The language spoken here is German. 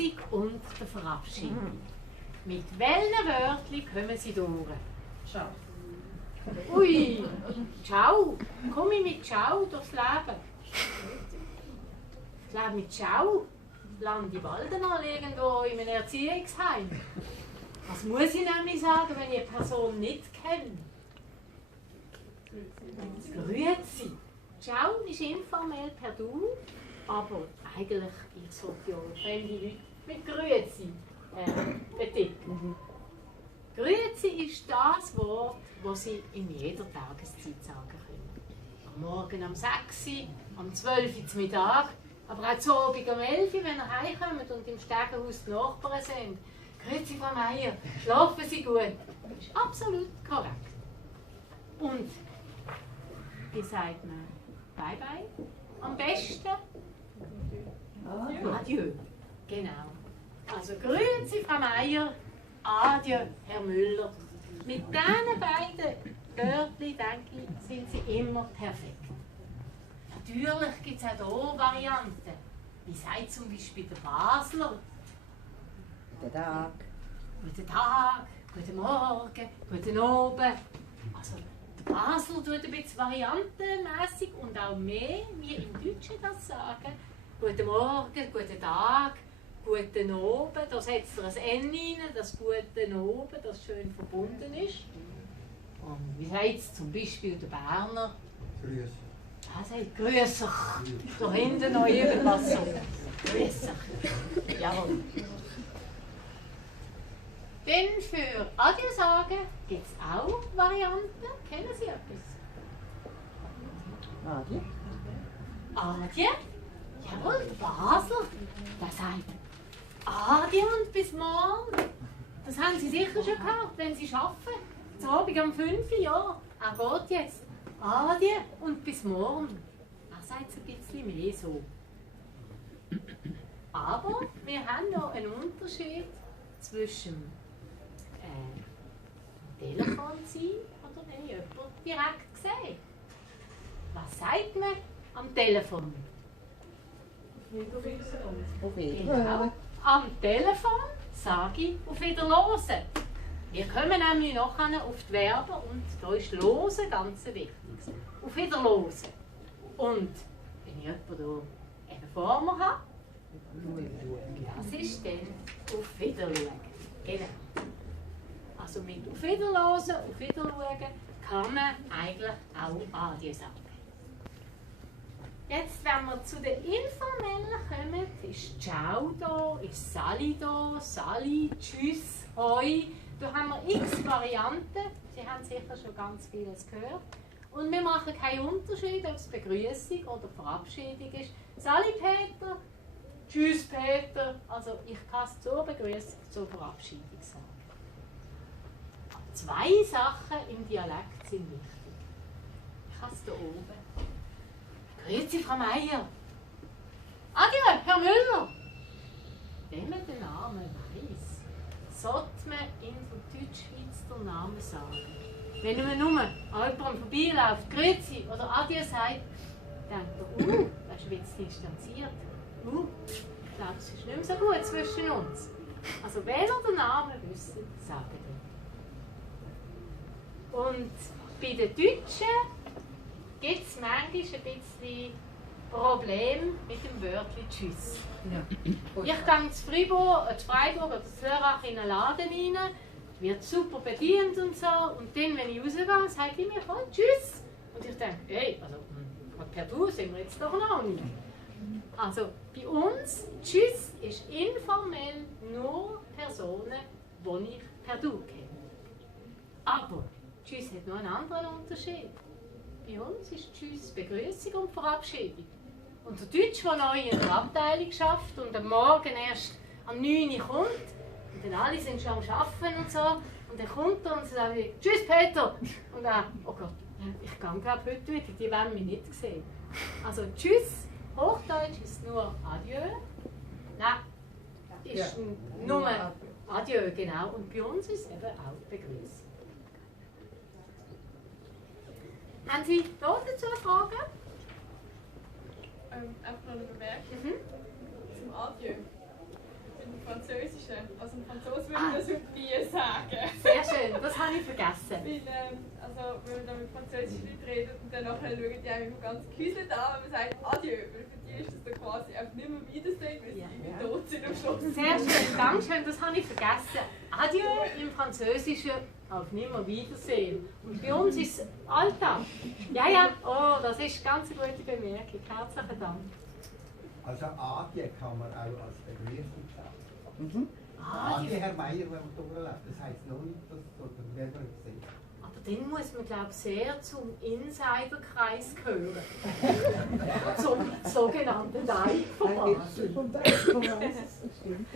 Begrüßung und der Verabschiedung. Mit welchen Wörtern kommen Sie durch? Ciao. Ui, ciao. Komme ich mit ciao durchs Leben? Ich glaube, mit ciao lande ich bald einmal irgendwo in einem Erziehungsheim. Was muss ich nämlich sagen, wenn ich eine Person nicht kenne? Grüezi. Ciao ist informell per Du, aber eigentlich, ich sollte ja fremde Leute mit Grüezi betiteln. Grüezi ist das Wort, das Sie in jeder Tageszeit sagen können. Am Morgen um 6 Uhr, am 12 Uhr zum Mittag, aber auch zu Abend um 11 Uhr, wenn ihr heimkommt und im Stegenhaus die Nachbarn sind. Grüezi, Frau Meier, schlafen Sie gut? Das ist absolut korrekt. Und wie sagt man Bye-bye? Am besten Adieu. Genau. Also grüezi, Frau Meier, Adieu, Herr Müller. Mit diesen beiden Wörtern, denke ich, sind Sie immer perfekt. Natürlich gibt es auch hier Varianten. Wie sagt zum Beispiel der Basler? Guten Tag. Guten Tag, guten Morgen, guten Abend. Also, der Basler tut ein bisschen variantenmässig und auch mehr, wie im Deutschen das sagen. Guten Morgen, guten Tag, guten Abend. Da setzt er ein N rein, das guten Abend, das schön verbunden ist. Und wie sagt es zum Beispiel der Berner? Grüß. Er sagt Grüß euch. Da hinten noch irgendwas so. Grüß euch. Jawohl. Denn für Adieu sagen gibt es auch Varianten. Kennen Sie etwas? Adieu. Adieu? Jawohl, der Basler. Der sagt Adieu und bis morgen. Das haben Sie sicher schon gehört, wenn Sie arbeiten. Zu Abend um 5 Uhr, ja. Er geht jetzt. Adieu und bis morgen. Er sagt es ein bisschen mehr so. Aber wir haben noch einen Unterschied zwischen Telefon sein oder wenn ich jemanden direkt sehe. Was sagt man am Telefon? Auf Wiedersehen. Genau. Am Telefon sage ich auf Wiederhören. Wir kommen nämlich nachher auf die Verben und da ist Losen ganz wichtig. Auf Wiederhören. Und wenn ich jemanden hier eben vor mir habe, das ist dann auf Wiedersehen. Genau. Also mit auf Wiederhören, auf Wiedersehen kann man eigentlich auch Adieu sagen. Jetzt, wenn wir zu den Informellen kommen, ist Ciao da, ist Sali da, Sali, Tschüss, Hoi. Da haben wir x Varianten. Sie haben sicher schon ganz vieles gehört. Und wir machen keinen Unterschied, ob es Begrüßung oder Verabschiedung ist. Sali Peter, Tschüss Peter. Also ich kann es zur Begrüßung, zur Verabschiedung sagen. Aber 2 Sachen im Dialekt sind wichtig. Ich habe es hier oben. Grüezi, Frau Meier. Adieu, Herr Müller. Wenn man den Namen weiss, sollte man in der Deutschschweiz den Namen sagen. Wenn man nur an jemandem vorbeiläuft, Grüezi oder Adieu sagt, denkt er, das ist jetzt distanziert. Ich glaube, es ist nicht mehr so gut zwischen uns. Also wenn ihr den Namen wisst, sagt ihr. Und bei den Deutschen gibt es manchmal ein bisschen Probleme mit dem Wörtchen Tschüss. Ja. Ich gehe zu Freiburg oder zu Lörrach in einen Laden rein, wird super bedient und so, und dann, wenn ich rausgehe, sage ich mir voll Tschüss. Und ich denke, hey, also per Du sind wir jetzt doch noch nicht. Also bei uns, Tschüss ist informell nur Personen, die ich per Du kenne. Aber Tschüss hat noch einen anderen Unterschied. Bei uns ist Tschüss Begrüßung und Verabschiedung. Und der Deutsche, der neu in der Abteilung schafft und am Morgen erst am 9 Uhr kommt, und dann alle sind schon am Arbeiten und so, und dann kommt er und sagt, Tschüss Peter! Und dann, oh Gott, ich gehe glaube heute wieder, die wollen mich nicht sehen. Also Tschüss, Hochdeutsch ist nur Adieu. Nein, ist nur Adieu, genau. Und bei uns ist eben auch Begrüßung. Haben Sie dazu Fragen? Einfach noch eine Bemerkung zum Adieu. Ich bin Französischen. Also ein Franzose würde das nie sagen. Sehr schön, das habe ich vergessen. Weil, wenn man dann mit französischen Leuten redet und dann nachher schauen die einem ganz gehäuselt an, wenn man sagt Adieu, weil für die ist das dann quasi einfach nicht mehr Wiedersehen, weil sie irgendwie tot sind am Schluss. Sehr schön, danke schön, das habe ich vergessen. Adieu im Französischen, auf Nimmerwiedersehen. Und bei uns ist es Alltag. Ja, ja, oh, das ist ganz eine gute Bemerkung. Herzlichen Dank. Also Adje kann man auch als Begrüßung sagen. Mhm. Adje, Herr Meier, wenn man durchläuft. Das heisst noch nicht, dass das werden wir sehen. Aber dann muss man, glaube ich, sehr zum Insiderkreis gehören. Zum sogenannten Deichverband. Vom Deichverband, das stimmt.